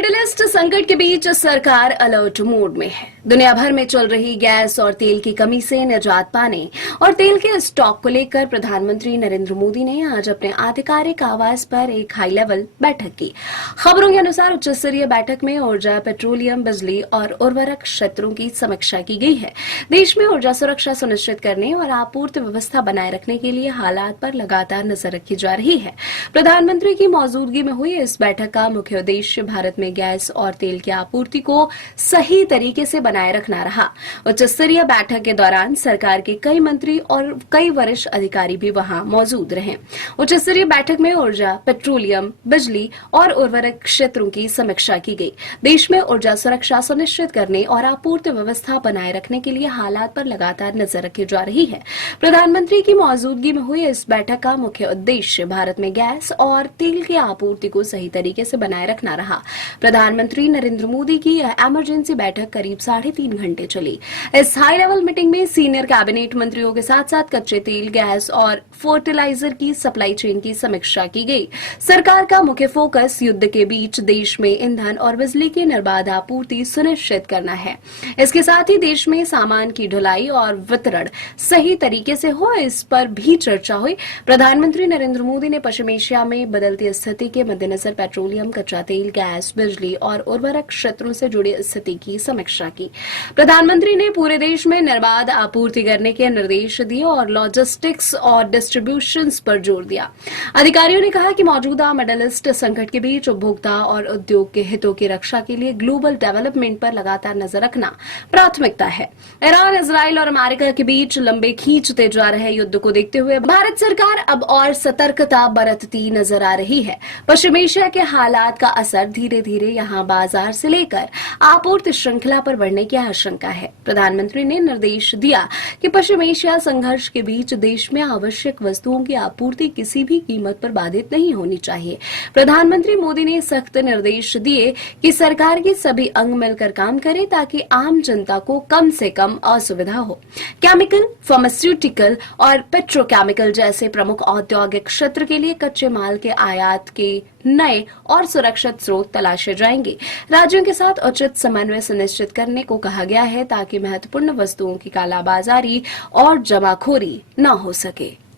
Middle east संकट के बीच सरकार अलर्ट मोड में है। दुनिया भर में चल रही गैस और तेल की कमी से निजात पाने और तेल के स्टॉक को लेकर प्रधानमंत्री नरेंद्र मोदी ने आज अपने आधिकारिक आवास पर एक हाई लेवल बैठक की। खबरों के अनुसार उच्च स्तरीय बैठक में ऊर्जा, पेट्रोलियम, बिजली और उर्वरक क्षेत्रों की समीक्षा की गई है। देश में ऊर्जा सुरक्षा सुनिश्चित करने और आपूर्ति व्यवस्था बनाए रखने के लिए हालात पर लगातार नजर रखी जा रही है। प्रधानमंत्री की मौजूदगी में हुई इस बैठक का मुख्य उद्देश्य भारत में गैस और तेल की आपूर्ति को सही तरीके से बनाए रखना रहा। उच्च स्तरीय बैठक के दौरान सरकार के कई मंत्री और कई वरिष्ठ अधिकारी भी वहां मौजूद रहे। उच्च स्तरीय बैठक में ऊर्जा, पेट्रोलियम, बिजली और उर्वरक क्षेत्रों की समीक्षा की गई। देश में ऊर्जा सुरक्षा सुनिश्चित करने और आपूर्ति व्यवस्था बनाए रखने के लिए हालात पर लगातार नजर रखी जा रही है। प्रधानमंत्री की मौजूदगी में हुई इस बैठक का मुख्य उद्देश्य भारत में गैस और तेल की आपूर्ति को सही तरीके से बनाए रखना रहा। प्रधानमंत्री नरेंद्र मोदी की यह इमरजेंसी बैठक करीब 3.5 घंटे चली। इस हाई लेवल मीटिंग में सीनियर कैबिनेट मंत्रियों के साथ साथ कच्चे तेल, गैस और फर्टिलाइजर की सप्लाई चेन की समीक्षा की गई। सरकार का मुख्य फोकस युद्ध के बीच देश में ईंधन और बिजली की निर्बाध आपूर्ति सुनिश्चित करना है। इसके साथ ही देश में सामान की ढुलाई और वितरण सही तरीके से हो, इस पर भी चर्चा हुई। प्रधानमंत्री नरेंद्र मोदी ने पश्चिम एशिया में बदलती स्थिति के मद्देनजर पेट्रोलियम, कच्चा तेल, गैस, बिजली और उर्वरक क्षेत्रों से जुड़ी स्थिति की समीक्षा की। प्रधानमंत्री ने पूरे देश में निर्बाध आपूर्ति करने के निर्देश दिए और लॉजिस्टिक्स और डिस्ट्रीब्यूशन पर जोर दिया। अधिकारियों ने कहा कि मौजूदा मिडिल ईस्ट संकट के बीच उपभोक्ता और उद्योग के हितों की रक्षा के लिए ग्लोबल डेवलपमेंट पर लगातार नजर रखना प्राथमिकता है। ईरान, इजराइल और अमेरिका के बीच लंबे खींचते जा रहे युद्ध को देखते हुए भारत सरकार अब और सतर्कता बरतती नजर आ रही है। पश्चिम एशिया के हालात का असर धीरे धीरे यहां बाजार से लेकर आपूर्ति श्रृंखला पर बढ़ने की आशंका है। प्रधानमंत्री ने निर्देश दिया कि पश्चिम एशिया संघर्ष के बीच देश में आवश्यक वस्तुओं की आपूर्ति किसी भी कीमत पर बाधित नहीं होनी चाहिए। प्रधानमंत्री मोदी ने सख्त निर्देश दिए कि सरकार के सभी अंग मिलकर काम करें ताकि आम जनता को कम से कम असुविधा हो। केमिकल, फार्मास्यूटिकल और पेट्रोकेमिकल जैसे प्रमुख औद्योगिक क्षेत्र के लिए कच्चे माल के आयात के नए और सुरक्षित स्रोत तलाशे जाएंगे। राज्यों के साथ उचित समन्वय सुनिश्चित करने को कहा गया है ताकि महत्वपूर्ण वस्तुओं की कालाबाजारी और जमाखोरी न हो सके।